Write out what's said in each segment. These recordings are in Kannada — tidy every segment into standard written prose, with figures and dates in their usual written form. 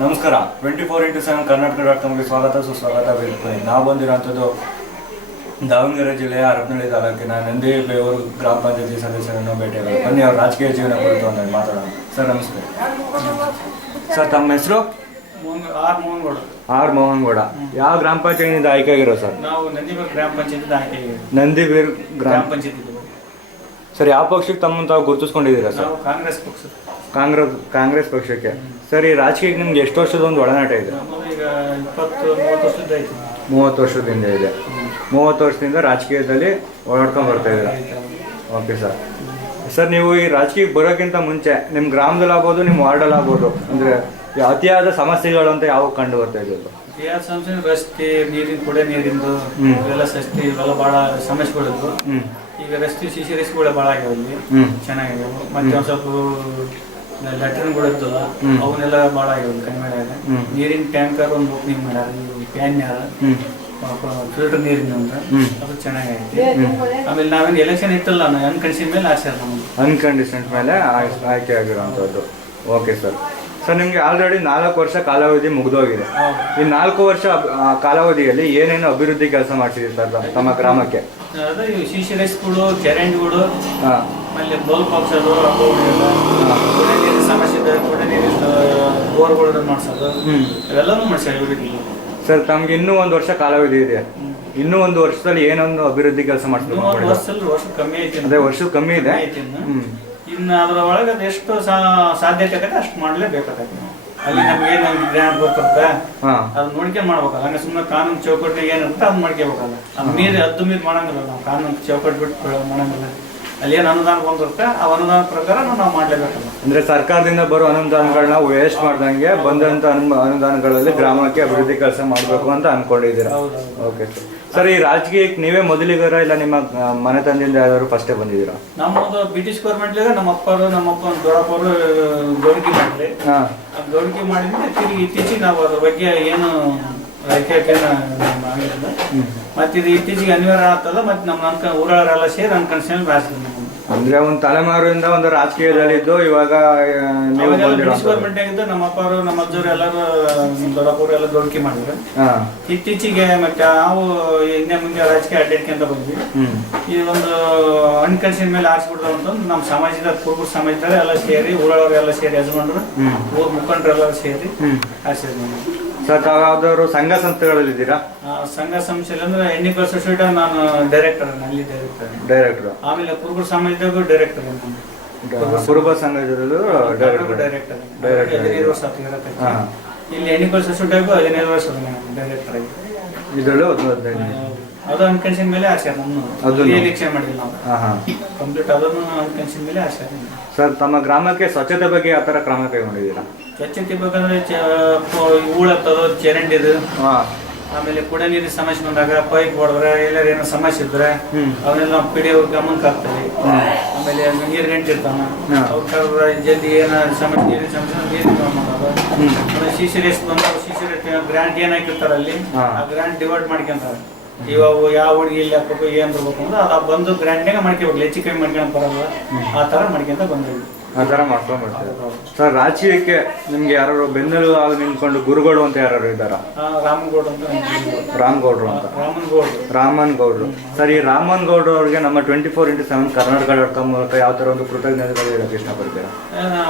ನಮಸ್ಕಾರ 24x7 ಕರ್ನಾಟಕ.comಗೆ ಸ್ವಾಗತ ಸುಸ್ವಾಗತ ಬೀಳ್ತೀನಿ. ನಾವು ಬಂದಿರೋಂಥದ್ದು ದಾವಣಗೆರೆ ಜಿಲ್ಲೆಯ ಹರಪನಹಳ್ಳಿ ತಾಲೂಕಿನ ನಂದಿಬೇವೂರು ಗ್ರಾಮ ಪಂಚಾಯತಿ ಸದಸ್ಯರನ್ನು ಭೇಟಿಯಾಗಲು ಬನ್ನಿ ಅವ್ರ ರಾಜಕೀಯ ಜೀವನ ಕುರಿತು ಅಂತ ಮಾತಾಡೋಣ. ಸರ್ ನಮಸ್ತೆ. ಸರ್ ತಮ್ಮ ಹೆಸರು? ಆರ್ ಮೋಹನ್ಗೌಡ. ಯಾವ ಗ್ರಾಮ ಪಂಚಾಯತಿಯಿಂದ ಆಯ್ಕೆ ಆಗಿರೋ ಸರ್? ನಾವು ನಂದಿಬೇರು ಗ್ರಾಮ ಪಂಚಾಯತಿಯಿಂದ ಆಯ್ಕೆ ಆಗಿದ್ದೀವಿ. ನಂದಿಬೇರು ಗ್ರಾಮ ಪಂಚಾಯತಿ. ಸರ್ ಯಾವ ಪಕ್ಷಕ್ಕೆ ತಮ್ಮನ್ನು ತಾವು ಗುರುತಿಸ್ಕೊಂಡಿದ್ದೀರಾ ಸರ್? ಕಾಂಗ್ರೆಸ್ ಪಕ್ಷ. ಕಾಂಗ್ರೆಸ್ ಪಕ್ಷಕ್ಕೆ. ಸರ್ ಈ ರಾಜಕೀಯಕ್ಕೆ ನಿಮ್ಗೆ ಎಷ್ಟು ವರ್ಷದ ಒಂದು ಒಳನಾಟ ಇದೆ? ಈಗ 20-30 ವರ್ಷದಿಂದ ಐತಿ. 30 ವರ್ಷದಿಂದ ಇದೆ. 30 ವರ್ಷದಿಂದ ರಾಜಕೀಯದಲ್ಲಿ ಓಡಾಡ್ಕೊಂಡು ಬರ್ತಾ ಇದ್ದೀರಾ. Okay sir. ಸರ್ ನೀವು ಈ ರಾಜಕೀಯಕ್ಕೆ ಬರೋಕ್ಕಿಂತ ಮುಂಚೆ ನಿಮ್ಮ ಗ್ರಾಮದಲ್ಲಿ ಆಗ್ಬೋದು, ನಿಮ್ಮ ವಾರ್ಡಲ್ಲಿ ಆಗ್ಬೋದು, ಅಂದರೆ ಅತಿಯಾದ ಸಮಸ್ಯೆಗಳು ಅಂತ ಯಾವ ಕಂಡು ಬರ್ತಾ ಇದ್ದದ್ದು? ಅತಿಯಾದ ಸಮಸ್ಯೆ ರಸ್ತೆ, ನೀರಿನ ಕುಡಿಯೋ ನೀರಿಂದು ಇವೆಲ್ಲ ಸಸ್ತಿ, ಇವೆಲ್ಲ ಭಾಳ ಸಮಸ್ಯೆಗಳಿದ್ವು. ಈಗ ರಸ್ತೆ ಸಿಸಿ ರಸ್ತೆಗಳು ಭಾಳ ಆಗ್ಯಾವ, ಇಲ್ಲಿ ಚೆನ್ನಾಗ್ಯಾವ. ಮತ್ತೆ ಒಂದು ಸ್ವಲ್ಪ ಲ್ಯಾಟ್ರಿನ್ಗಳು ಇರ್ತಲ್ಲ, ಅವನ್ನೆಲ್ಲ ಭಾಳ ಆಗ್ಯಾವ, ಕಡಿಮೆ ಆಗ್ಯಾವ. ನೀರಿನ ಟ್ಯಾಂಕರ್ ಒಂದು ಓಪನಿಂಗ್ ಮಾಡ್ಯಾರ, ಪ್ಯಾನ್ ಫಿಲ್ಟರ್ ನೀರಿನ ಅದು ಚೆನ್ನಾಗೈತಿ. ಆಮೇಲೆ ನಾವೇನು ಎಲೆಕ್ಷನ್ ಇತ್ತಲ್ಲ, ಅನ್ಕಂಡೀಷನ್ ಮೇಲೆ ಆಚಾರ ನಮಗೆ ಅನ್ಕಂಡೀಷನ್ ಮೇಲೆ ಆಯ್ಕೆ ಆಗಿರೋಂಥದ್ದು. Okay sir. ಸರ್ ನಿಮಗೆ ಆಲ್ರೆಡಿ 4 ವರ್ಷ ಕಾಲಾವಧಿ ಮುಗಿದೋಗಿದೆ. ಈ 4 ವರ್ಷ ಕಾಲಾವಧಿಯಲ್ಲಿ ಏನೇನು ಅಭಿವೃದ್ಧಿ ಕೆಲಸ ಮಾಡ್ತಿದ್ದೀವಿ ಸರ್ ತಮ್ಮ ಗ್ರಾಮಕ್ಕೆ? ಅದೇ ಸಿಸಿ ರಸ್ತೆಗಳು, ಚರಂಡಿಗಳು, ಆಮೇಲೆ ಬಲ್ಬ್ ಹಾಕ್ಸೋದು, ಕುಡಿಯ ನೀರಿನ ಸಮಸ್ಯೆ ಇದೆ, ಕುಡಿಯ ನೀರಿನ ಬೋರ್ಗಳು ಮಾಡಿಸೋದು, ಇವೆಲ್ಲನೂ ಮಾಡಿಸ್ಯಾರ ಅಭಿವೃದ್ಧಿ. ಸರ್ ತಮ್ಗೆ ಇನ್ನೂ 1 ವರ್ಷ ಕಾಲಾವಧಿ ಇದೆ. ಇನ್ನೂ 1 ವರ್ಷದಲ್ಲಿ ಏನೊಂದು ಅಭಿವೃದ್ಧಿ ಕೆಲಸ ಮಾಡ್ತೀವಿ? ವರ್ಷ ಕಮ್ಮಿ ಐತಿ. ಅದೇ ವರ್ಷ ಕಮ್ಮಿ ಇದೆ. ಇನ್ನು ಅದರ ಒಳಗೆ ಎಷ್ಟು ಸಾಧ್ಯತೆ ಆಗತ್ತೆ ಅಷ್ಟು ಮಾಡಲೇಬೇಕಾಗತ್ತೆ. ಅಲ್ಲಿ ನಮ್ಗೇನು ಗ್ರ್ಯಾಂಟ್ ಬರ್ತದೆ ಅದನ್ನ ನೋಡ್ಕೊಂಡು ಮಾಡ್ಬೇಕಲ್ಲ. ಹಂಗೆ ಸುಮ್ಮನೆ ಕಾನೂನು ಚೌಕಟ್ಟು ಏನಿರುತ್ತೆ ಅದನ್ನ ಮಾಡ್ಕೋಬೇಕಲ್ಲ. ಅದು ಮೀರಿ ಹದ್ದು ಮೀರಿ ಮಾಡಂಗಿಲ್ಲ ನಾವು. ಕಾನೂನು ಚೌಕಟ್ಟು ಬಿಟ್ಟು ಮಾಡಂಗಿಲ್ಲ. ಅಲ್ಲಿ ಏನು ಅನುದಾನ ಬಂದಿರುತ್ತೆ ಆ ಅನುದಾನ ಪ್ರಕಾರ ನಾವು ಮಾಡಲೇಬೇಕಲ್ಲ. ಅಂದ್ರೆ ಸರ್ಕಾರದಿಂದ ಬರೋ ಅನುದಾನಗಳನ್ನ ವೇಸ್ಟ್ ಮಾಡ್ದಂಗೆ ಬಂದಂತ ಅನುದಾನಗಳಲ್ಲಿ ಗ್ರಾಮಕ್ಕೆ ಅಭಿವೃದ್ಧಿ ಕೆಲಸ ಮಾಡಬೇಕು ಅಂತ ಅನ್ಕೊಂಡಿದ್ದೀರಾ? Okay sir. ಸರ್ ಈ ರಾಜಕೀಯಕ್ಕೆ ನೀವೇ ಮೊದಲಿಗರ ಇಲ್ಲ ನಿಮ್ಮ ಮನೆ ತಂದೆಯಿಂದ ಯಾವ್ದಾದ್ರು ಫಸ್ಟೇ ಬಂದಿದ್ದೀರಾ? ನಮ್ಮದು ಬ್ರಿಟಿಷ್ ಗೌರ್ಮೆಂಟ್ ನಮ್ಮ ಅಪ್ಪ ದೊಡ್ಡಪ್ಪರು ಗೌರಿಕೆ ಮಾಡಿದ್ರಿ. ಗೌರಿಕೆ ಮಾಡಿದ್ರೆ ತಿರುಗಿ ಇತ್ತೀಚೆಗೆ ನಾವು ಅದ್ರ ಬಗ್ಗೆ ಏನು ಆಗಿಲ್ಲ. ಮತ್ತೆ ಇದು ಇತ್ತೀಚೆಗೆ ಅನಿವಾರ್ಯ ಆಗ್ತದ. ಮತ್ತೆ ನಮ್ಮ ಊರವರೆಲ್ಲ ಸೇರಿ ಅನ್ಕನ್ಸಲ್ ರಾಜಕೀಯ ಅಂದ್ರೆ ಒಂದು ತಲೆಮಾರಿಂದ ಒಂದು ರಾಜಕೀಯದಲ್ಲಿದ್ದು ಇವಾಗ ಬ್ರಿಟಿಷ್ ಗೌರ್ಮೆಂಟ್ ಆಗಿದ್ದು ನಮ್ಮ ಅಪ್ಪರು ನಮ್ಮ ಅಜ್ಜರು ಎಲ್ಲರೂ ದೊಡ್ಡಪ್ಪರು ಎಲ್ಲ ಗೌರಿಕೆ ಮಾಡಿದ್ರು. ಇತ್ತೀಚೆಗೆ ಮತ್ತೆ ನಾವು ಹಿಂದೆ ಮುಂದೆ ರಾಜಕೀಯ ಅಡ್ಡಾಡ್ಕೊಂತ ಬಂದ್ವಿ. ಈ ಒಂದು ಅನ್ಕನ್ಸಿನ ಮೇಲೆ ಆರಿಸ್ಬಿಡ್ತಾವ ಅಂತಂದು ನಮ್ಮ ಸಮಾಜದ ಕುರುಬರ ಸಮಾಜದವರು ಎಲ್ಲ ಸೇರಿ, ಊರವರು ಎಲ್ಲ ಸೇರಿ, ಯಜಮಾನರು, ಊರ್ ಮುಖಂಡರು ಎಲ್ಲ ಸೇರಿ ಆರಿಸಿದ್ವಿ. ಸರ್ ತಾವು ಯಾವ್ದಾದ್ರು ಸಂಘ ಸಂಸ್ಥೆಗಳಲ್ಲಿ ಇದ್ದೀರಾ? ಸಂಘ ಸಂಸ್ಥೆ ಅಂದ್ರೆ ಎಣ್ಣಿಕಲ್ ಸೊಸೈಟಿ ನಾನು ಡೈರೆಕ್ಟರ್. ಅಲ್ಲಿ ಡೈರೆಕ್ಟರ್. ಆಮೇಲೆ ಕುರುಬರ ಸಮಾಜದಾಗೂ ಡೈರೆಕ್ಟರ್. ಕುರುಬ ಸಂಘದಲ್ಲೂ ಡೈರೆಕ್ಟರ್. 15 ವರ್ಷ ಇಲ್ಲಿ ಎಣ್ಣಿಕಲ್ ಸೊಸೈಟಿಗೂ 15 ವರ್ಷ ಡೈರೆಕ್ಟರ್ ಆಗಿ. ಇದರಲ್ಲೂ 15 ಅದು ಅನ್ಕನ್ಸಿನ ಮೇಲೆ ಆಸೆ. ನಮ್ಮ ಎಲೆಕ್ಷನ್ ಮಾಡಿಲ್ಲ ನಾವು ಕಂಪ್ಲೀಟ್. ಅದನ್ನು ಅನ್ಕನ್ಸಿನ ಮೇಲೆ ಆಸೆ. ಸರ್ ತಮ್ಮ ಗ್ರಾಮಕ್ಕೆ ಸ್ವಚ್ಛತೆ ಬಗ್ಗೆ ಯಾವ ಥರ ಕ್ರಮ ಕೈಗೊಂಡಿದ್ದೀರಾ? ಸ್ವಚ್ಛತೆ ಬೇಕಂದ್ರೆ ಹೂಳತ್ತದು, ಚರಂಡಿದು, ಆಮೇಲೆ ಕುಡಿಯ ನೀರಿನ ಸಮಸ್ಯೆ ಬಂದಾಗ ಪೈಪ್ ಹೊಡೆದ್ರೆ ಎಲ್ಲಾರು ಏನೋ ಸಮಸ್ಯೆ ಇದ್ರೆ ಅವನ್ನೆಲ್ಲ ನಾವು ಪಿಡಿಯೋ ಗಮನಕ್ಕೆ ಹಾಕ್ತೀವಿ. ಆಮೇಲೆ ನೀರು ಗಂಟೆ ಇರ್ತಾನ ಅವ್ರ ಕರೆದ್ರೆ ಜಲ್ದಿ ಏನೋ ಸಮಸ್ಯೆ, ನೀರಿನ ಸಮಸ್ಯೆ ನೀರಿನ ಮಾಡೋದು. ಆಮೇಲೆ ಸಿಸಿ ರೇಸ್ ಬಂದು ಸಿಸಿ ರೇಟ್ ಗ್ರಾಂಟ್ ಏನ್ ಹಾಕಿರ್ತಾರ ಅಲ್ಲಿ ಆ ಗ್ರಾಂಟ್ ಡಿವೈಡ್ ಮಾಡ್ಕೊಂತಾರೆ. ಇವಾಗ ಯಾವ ಹುಡುಗಿ ಇಲ್ಲಿ ಹಾಕ್ಬೇಕು ಏನ್ ಬರ್ಬೇಕು ಅಂದ್ರೆ ಅದು ಬಂದು ಗ್ರಾಂಟ್ನಾಗ ಮಾಡ್ಕೋಬೇಕು. ಹೆಚ್ಚು ಕಮ್ಮಿ ಮಾಡ್ಕೊಂಡು ಬರೋಲ್ಲ, ಆ ಥರ ಮಾಡ್ಕೊಂತ ಬಂದಿವಿ. ಆ ಥರ ಮಾಡ್ಕೊಂಡ್ಬರ್ತೀವಿ. ಸರ್ ರಾಜಕೀಯಕ್ಕೆ ನಿಮ್ಗೆ ಯಾರು ಬೆನ್ನೆಲುಬಾಗಿ ನಿಂತ್ಕೊಂಡು ಗುರುಗಳು ಅಂತ ಯಾರು ಇದ್ದಾರಾ? ರಾಮಗೌಡ್ರು ಅಂತ. ರಾಮಗೌಡ್ರು ಅಂತ. ರಾಮನ್ ಗೌಡ್ರು. ಸರ್ ಈ ರಾಮನ್ ಗೌಡ್ರು ಅವ್ರಿಗೆ ನಮ್ಮ 24x7 ಕರ್ನಾಟಕ.com ಮೂಲಕ ಯಾವ ಥರ ಒಂದು ಕೃತಜ್ಞತೆಗಳು ಹೇಳಕ್ಕೆ ಇಷ್ಟಪಡ್ತೀರಾ?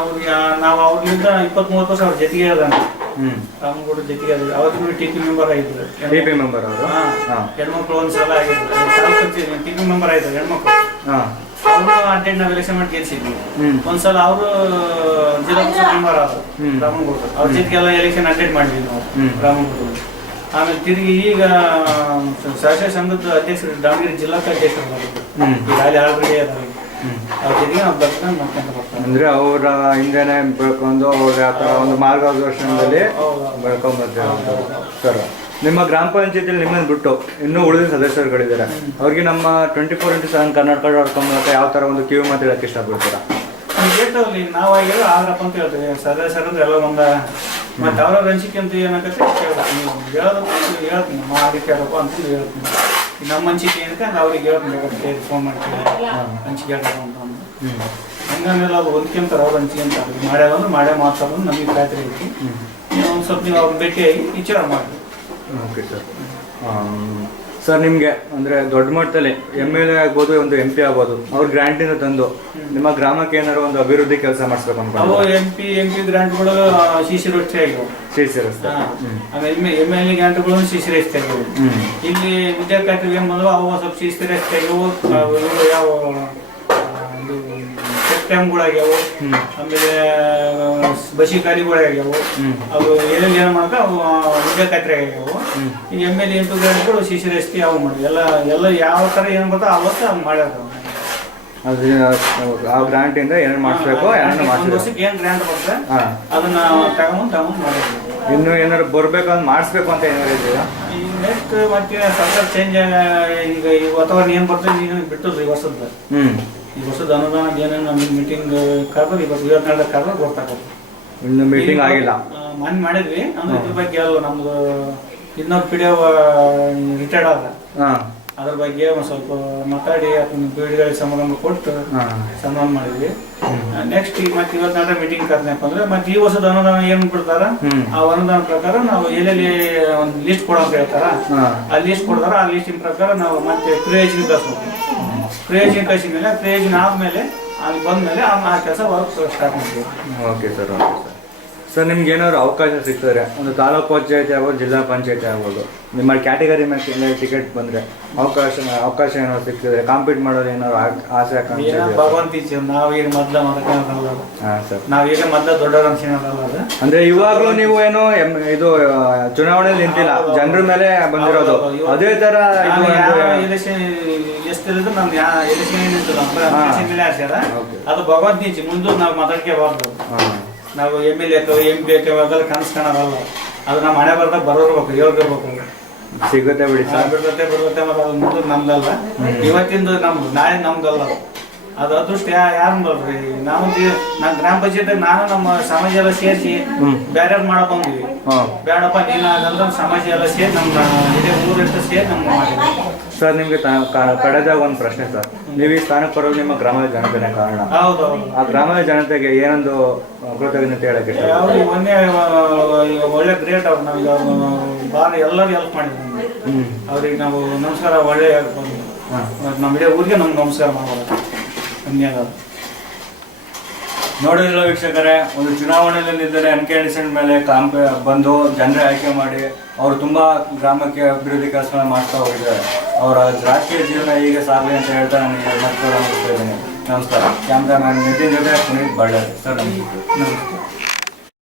ಅವ್ರಿಗೆ ನಾವು ಅವ್ರಿಂದ 20-30 ವರ್ಷ ಅವ್ರ ಜೊತೆಗೆ ಇರೋದಂಗ. ರಾಮಗೌಡ್ರ ಜೊತೆಗೆ ಅವ್ರಿಗೆ ಟಿಪಿ ಮೆಂಬರ್ ಆಗಿದ್ರು. ಟಿಪಿ ಮೆಂಬರ್ ಅವರು ಹೆಣ್ಮಕ್ಳು ಒಂದ್ಸಲ ಆಗಿದ್ರು. ಟಿಪಿ ಮೆಂಬರ್ ಆಯ್ತು ಹೆಣ್ಮಕ್ಳು. ಅವರು ಅಟೆಂಡ್ ನಾವು ಎಲೆಕ್ಷನ್ ಮಾಡಿ ಗೆಲ್ಸಿದ್ವಿ. ಒಂದ್ಸಲ ಅವರು ಜಿಲ್ಲಾ ಪರಿಷತ್ ಮೆಂಬರ್ ಆದ್ರು ರಾಮಗೌಡ್ರು. ಅವ್ರ ಜೊತೆಗೆಲ್ಲ ಎಲೆಕ್ಷನ್ ಅಟೆಂಡ್ ಮಾಡಿದ್ವಿ ನಾವು ರಾಮಗೌಡ್ರು. ಆಮೇಲೆ ತಿರುಗಿ ಈಗ ಸಹಕಾರ ಸಂಘದ ಅಧ್ಯಕ್ಷರು, ದಾವಣಗೆರೆ ಜಿಲ್ಲಾ ಅಧ್ಯಕ್ಷರು ಮಾಡಿದ್ರು. ಈಗ ಅಲ್ಲಿ ಆಲ್ರೆಡಿ ಅದಾವೆ. ಅವ್ರ ಜೊತೆಗೆ ನಾವು ಬರ್ಕೊಂಡು ಮಾಡ್ಕೊಂಡು ಬರ್ತಾರೆ. ಅಂದ್ರೆ ಅವರ ಹಿಂದೆನೆ ಬೆಳ್ಕೊಂಡು ಅವ್ರ ಯಾವ ಥರ ಒಂದು ಮಾರ್ಗದರ್ಶನದಲ್ಲಿ ಬೆಳ್ಕೊಂಡ್ ಬರ್ತಾರೆ. ಸರ್ ನಿಮ್ಮ ಗ್ರಾಮ ಪಂಚಾಯತಿಯಲ್ಲಿ ನಿಮ್ಮನ್ನು ಬಿಟ್ಟು ಇನ್ನೂ ಉಳಿದ ಸದಸ್ಯರುಗಳಿದ್ದಾರೆ, ಅವ್ರಿಗೆ ನಮ್ಮ 24x7 ಕರ್ನಾಟಕ.com ಮೂಲಕ ಯಾವ ಥರ ಒಂದು ಕಿವಿ ಮಾತು ಹೇಳಕ್ಕೆ ಇಷ್ಟಪಡ್ತೀರಾ? ಹೇಳ್ತಾವಲ್ಲಿ ನಾವಾಗಿರೋ ಆಗ್ರಪ್ಪ ಅಂತ ಹೇಳ್ತೀವಿ. ಸದಸ್ಯರಂದ್ರೆ ಎಲ್ಲ ಒಂದ ಮತ್ತೆ ಅವ್ರ ಹಂಚಿಕೆ ಅಂತ ಏನಾಗತ್ತೆ ಹೇಳ್ತೀನಿ ಮಾಡಿ ಕೇಳಪ್ಪ ಅಂತ ಹೇಳ್ತೀನಿ. ನಮ್ಮ ಹಂಚಿಕೆ ಏನಕ್ಕೆ ಅವ್ರಿಗೆ ಹೇಳ್ತೀನಿ, ಫೋನ್ ಮಾಡ್ತೀನಿ ಹಂಚಿಕೆ ಹೇಳ್ಬೇಕು ಅಂತ. ಹಂಗಂಗೆಲ್ಲ ಅದು ಹೊಂದ್ಕೊಂತಾರೆ. ಅವ್ರು ಹಂಚಿಕೆ ಅಂತ ಮಾಡ್ಯಾವಂದ್ರೆ ಮಾಡೇ ಮಾತಾಡೋದು ನಮಗೆ ಖಾತ್ರಿ ಐತಿ. ಸ್ವಲ್ಪ ನೀವು ಅವ್ರನ್ನ ಭೇಟಿಯಾಗಿ ವಿಚಾರ ಮಾಡಿ. Okay sir. ಸರ್ ನಿಮಗೆ ಅಂದರೆ ದೊಡ್ಡ ಮಟ್ಟದಲ್ಲಿ MLA ಆಗ್ಬೋದು, ಒಂದು MP ಆಗ್ಬೋದು, ಅವ್ರ ಗ್ರಾಂಟಿಂದ ತಂದು ನಿಮ್ಮ ಗ್ರಾಮಕ್ಕೆ ಏನಾದ್ರು ಒಂದು ಅಭಿವೃದ್ಧಿ ಕೆಲಸ ಮಾಡಿಸ್ಬೇಕು ಅನ್ಕೊಂಡು ಅವು MP ಗ್ರಾಂಟ್ಗಳು CC ರಸ್ತೆ ಆಗಿವೆ. CC ರಸ್ತೆ. ಆಮೇಲೆ MLA ಗ್ರಾಂಟ್ಗಳು CC ರಸ್ತೆ ಆಗಿವೆ. ಇಲ್ಲಿ ಉದ್ಯೋಗ ಖಾತ್ರಿಗೆ ಏನು ಬಂದವು ಅವು ಸ್ವಲ್ಪ CC ರಸ್ತೆ ಆಗಿವೆ. ಯಾವ ಚೆಕ್ಡ್ಯಾಮ್ಗಳಾಗ್ಯಾವು, ಆಮೇಲೆ ಬಸಿ ಖಾಲಿಗಳಾಗ್ಯಾವು. ಅವು ಎಲ್ಲೆಲ್ಲಿ ಏನು ಮಾಡ್ಕ ಅವು ಉದ್ಯೋಗ ಖಾತ್ರಿ ಆಗ್ಯಾವು. ಈ MLA MP ಗ್ರಾಂಟ್ಗಳು CC ರಸ್ತೆ ಅವು ಮಾಡಿ ಎಲ್ಲ ಯಾವ ಥರ ಏನು ಬರ್ತಾವ ಅವತ್ತು ಅವು ಮಾಡ್ಯಾರ. ಅದು ಆ ಗ್ರಾಂಟಿಂದ ಏನೇನು ಮಾಡಿಸ್ಬೇಕು, ಏನೇನು ಮಾಡಿಸ್ಬೇಕು, ಏನು ಗ್ರಾಂಟ್ ಬರ್ತದೆ ಅದನ್ನ ತಗೊಂಡು ಮಾಡಿದ್ವಿ. ಇನ್ನು ಏನಾದ್ರು ಬರ್ಬೇಕು ಅಂತ ಮಾಡಿಸ್ಬೇಕು ಅಂತ ಏನಾದ್ರು ಇದೆಯಾ? ಈಗ ನೆಕ್ಸ್ಟ್ ಮತ್ತೆ ಸರ್ಕಾರ ಚೇಂಜ್ ಈಗ ಈ ವಾತಾವರಣ ಏನು ಬರ್ತದೆ ಈಗ ಬಿಟ್ಟದ್ರಿ ಈ ವರ್ಷದ. ಈ ವರ್ಷದ ಅನುದಾನ ಏನೇನು ನಮ್ಮ ಮೀಟಿಂಗ್ ಕರೆದು ಇವತ್ತು 24 ಕರೆದು ಗೊತ್ತಾಗುತ್ತೆ. ಇನ್ನು ಮೀಟಿಂಗ್ ಆಗಿಲ್ಲ, ಮನೆ ಮಾಡಿದ್ವಿ. ಅಂದ್ರೆ ಇದ್ರ ಬಗ್ಗೆ ಅಲ್ಲ, ನಮ್ದು ಇನ್ನೊಂದು PDO ರಿಟೈರ್ಡ್ ಆದ, ಅದ್ರ ಬಗ್ಗೆ ಒಂದು ಸ್ವಲ್ಪ ಮಾತಾಡಿ ಅದನ್ನ ಪೀಳಿಗೆಗಳಿಗೆ ಸಮಾರಂಭ ಕೊಟ್ಟು ಸನ್ಮಾನ ಮಾಡಿದ್ವಿ. ನೆಕ್ಸ್ಟ್ ಈಗ ಮತ್ತೆ 24 ಮೀಟಿಂಗ್ ಕರೆದಪ್ಪ ಅಂದ್ರೆ ಮತ್ತೆ ಈ ವರ್ಷದ ಅನುದಾನ ಏನ್ ಬಿಡ್ತಾರ ಆ ಅನುದಾನ ಪ್ರಕಾರ ನಾವು ಎಲ್ಲೆಲ್ಲಿ ಒಂದು ಲಿಸ್ಟ್ ಕೊಡೋ ಅಂತ ಹೇಳ್ತಾರ, ಆ ಲಿಸ್ಟ್ ಕೊಡ್ತಾರ. ಆ ಲಿಸ್ಟಿನ ಪ್ರಕಾರ ನಾವು ಮತ್ತೆ ಕ್ರಿಯೇಷನ್ ಕಳಿಸ್ಬೇಕು. ಕ್ರಿಯೇಷನ್ ಕಳಿಸಿದ ಮೇಲೆ ಕ್ರಿಯೇಷನ್ ಆದ್ಮೇಲೆ ಅಲ್ಲಿ ಬಂದ್ಮೇಲೆ ಆ ಕೆಲಸ ವರ್ಕ್ ಸ್ಟಾರ್ಟ್ ಮಾಡ್ತೀವಿ. Okay sir. Okay sir. Sir ನಿಮ್ಗೆ ಏನಾದ್ರು ಅವಕಾಶ ಸಿಗ್ತದೆ, ಒಂದು ತಾಲೂಕು ಪಂಚಾಯತಿ ಆಗ್ಬೋದು, ಜಿಲ್ಲಾ ಪಂಚಾಯತಿ ಆಗ್ಬೋದು, ನಿಮ್ಮ ಕ್ಯಾಟಗರಿ ಮೇಲೆ ಟಿಕೆಟ್ ಬಂದರೆ ಅವಕಾಶ ಏನಾದ್ರು ಸಿಗ್ತದೆ, ಕಾಂಪೀಟ್ ಮಾಡೋದು ಏನಾದ್ರು ಆಸೆ ಭಗವಂತ ನಾವೀಗ ಮೊದಲ ಮಾಡೋಕ್ಕಾಗಲ್ಲ. ಹಾಂ ಸರ್, ನಾವೀಗ ಮೊದಲ ದೊಡ್ಡವ್ರ ಅನ್ಸಿನಲ್ಲ. ಅದು ಅಂದರೆ ಇವಾಗಲೂ ನೀವು ಏನು ಇದು ಚುನಾವಣೆಯಲ್ಲಿ ನಿಂತಿಲ್ಲ, ಜನರ ಮೇಲೆ ಬಂದಿರೋದು. ಅದೇ ಥರ ಎಲೆಕ್ಷನ್ ಎಷ್ಟಿರೋದು ನಮ್ದು ಎಲೆಕ್ಷನ್ ಏನಿತ್ತು ಮೇಲೆ ಹಾಕ್ಯಾರ. ಅದು ಭಗವಂತ ನಿಂಚಿ ಮುಂದೆ ನಾವು ಮಾತಾಡ್ಕೋಬಾರ್ದು. ನಾವು MLA MP ಅದೆಲ್ಲ ಕನಸು ಕಾಣೋದಲ್ಲ. ಅದು ನಮ್ಮ ಮನೆ ಬರ್ದಾಗ ಬರೋರ್ಬೇಕು, ಹೇಳ್ಬೇಕು. ಸಿಗುತ್ತೆ ಬಿಡಿ ಸರ್, ಬರ್ತತೆ ಮತ್ತೆ ಅದು ಮುಂದೆ ನಮ್ದಲ್ಲ. ಇವತ್ತಿಂದು ನಮ್ದು, ನಾಳೆ ನಮ್ದಲ್ಲ. ಅದು ಅದೃಷ್ಟ ಯಾರು ಬಲ್ರಿ. ನಾವು ನಮ್ಮ ಗ್ರಾಮ ಪಂಚಾಯತ್ ನಾನು ನಮ್ಮ ಸಮಾಜ ಎಲ್ಲ ಸೇರಿಸಿ ಬೇರೆ ಮಾಡಕ್ ಬಂದ್ವಿ. ಬೇಡಪ್ಪ ನೀನು ಅದೆಲ್ಲ ಸಮಾಜ ಎಲ್ಲ ಸೇರಿ ನಮ್ಮ ಇದೇ ಊರಷ್ಟು ಸೇರಿ ನಮ್ಗೆ ಮಾಡಿದ್ವಿ. ಸರ್ ನಿಮಗೆ ಕಡೆದಾಗ ಒಂದು ಪ್ರಶ್ನೆ ಸರ್, ನೀವು ಈ ಸ್ಥಾನಕ್ಕೆ ಬರೋದು ನಿಮ್ಮ ಗ್ರಾಮದ ಜನತೆನೇ ಕಾರಣ. ಹೌದೌದು. ಆ ಗ್ರಾಮದ ಜನತೆಗೆ ಏನೊಂದು ಕೃತಜ್ಞತೆ ಹೇಳಕ್ಕೆ ಇಷ್ಟ? ಅವ್ರಿಗೆ ಒಂದೇ ಒಳ್ಳೆ ಗ್ರೇಟ್ ಅವ್ರು. ನಾವೀಗ ಭಾಳ ಎಲ್ಲರೂ ಹೆಲ್ಪ್ ಮಾಡಿದ್ವಿ. ಅವ್ರಿಗೆ ನಾವು ನಮಸ್ಕಾರ ಒಳ್ಳೆ ನಮ್ಮ ಇಡೀ ಊರಿಗೆ ನಮ್ಗೆ ನಮಸ್ಕಾರ ಮಾಡೋದು. ನೋಡಿದ್ರಲ್ಲ ವೀಕ್ಷಕರೇ, ಒಂದು ಚುನಾವಣೆಯಲ್ಲಿ ನಿಂತರೆ ಅನ್ಕಂಡೀಷನ್ ಮೇಲೆ ಬಂದು ಜನರೇ ಆಯ್ಕೆ ಮಾಡಿ ಅವರು ತುಂಬ ಗ್ರಾಮಕ್ಕೆ ಅಭಿವೃದ್ಧಿ ಕೆಲಸಗಳನ್ನ ಮಾಡ್ತಾ ಹೋಗಿದ್ದಾರೆ. ಅವರ ರಾಜಕೀಯ ಜೀವನ ಹೀಗೆ ಸಾಗಲಿ ಅಂತ ಹೇಳ್ತಾ ನಾನು ನಮಸ್ಕಾರ. ಕ್ಯಾಮ್ರಾಮನ್ ನಿತಿನ್ ಜೊತೆ ಪುನೀತ್ ಬಳ್ಳಾರಿ ಸರ್. ನಮಸ್ತೆ.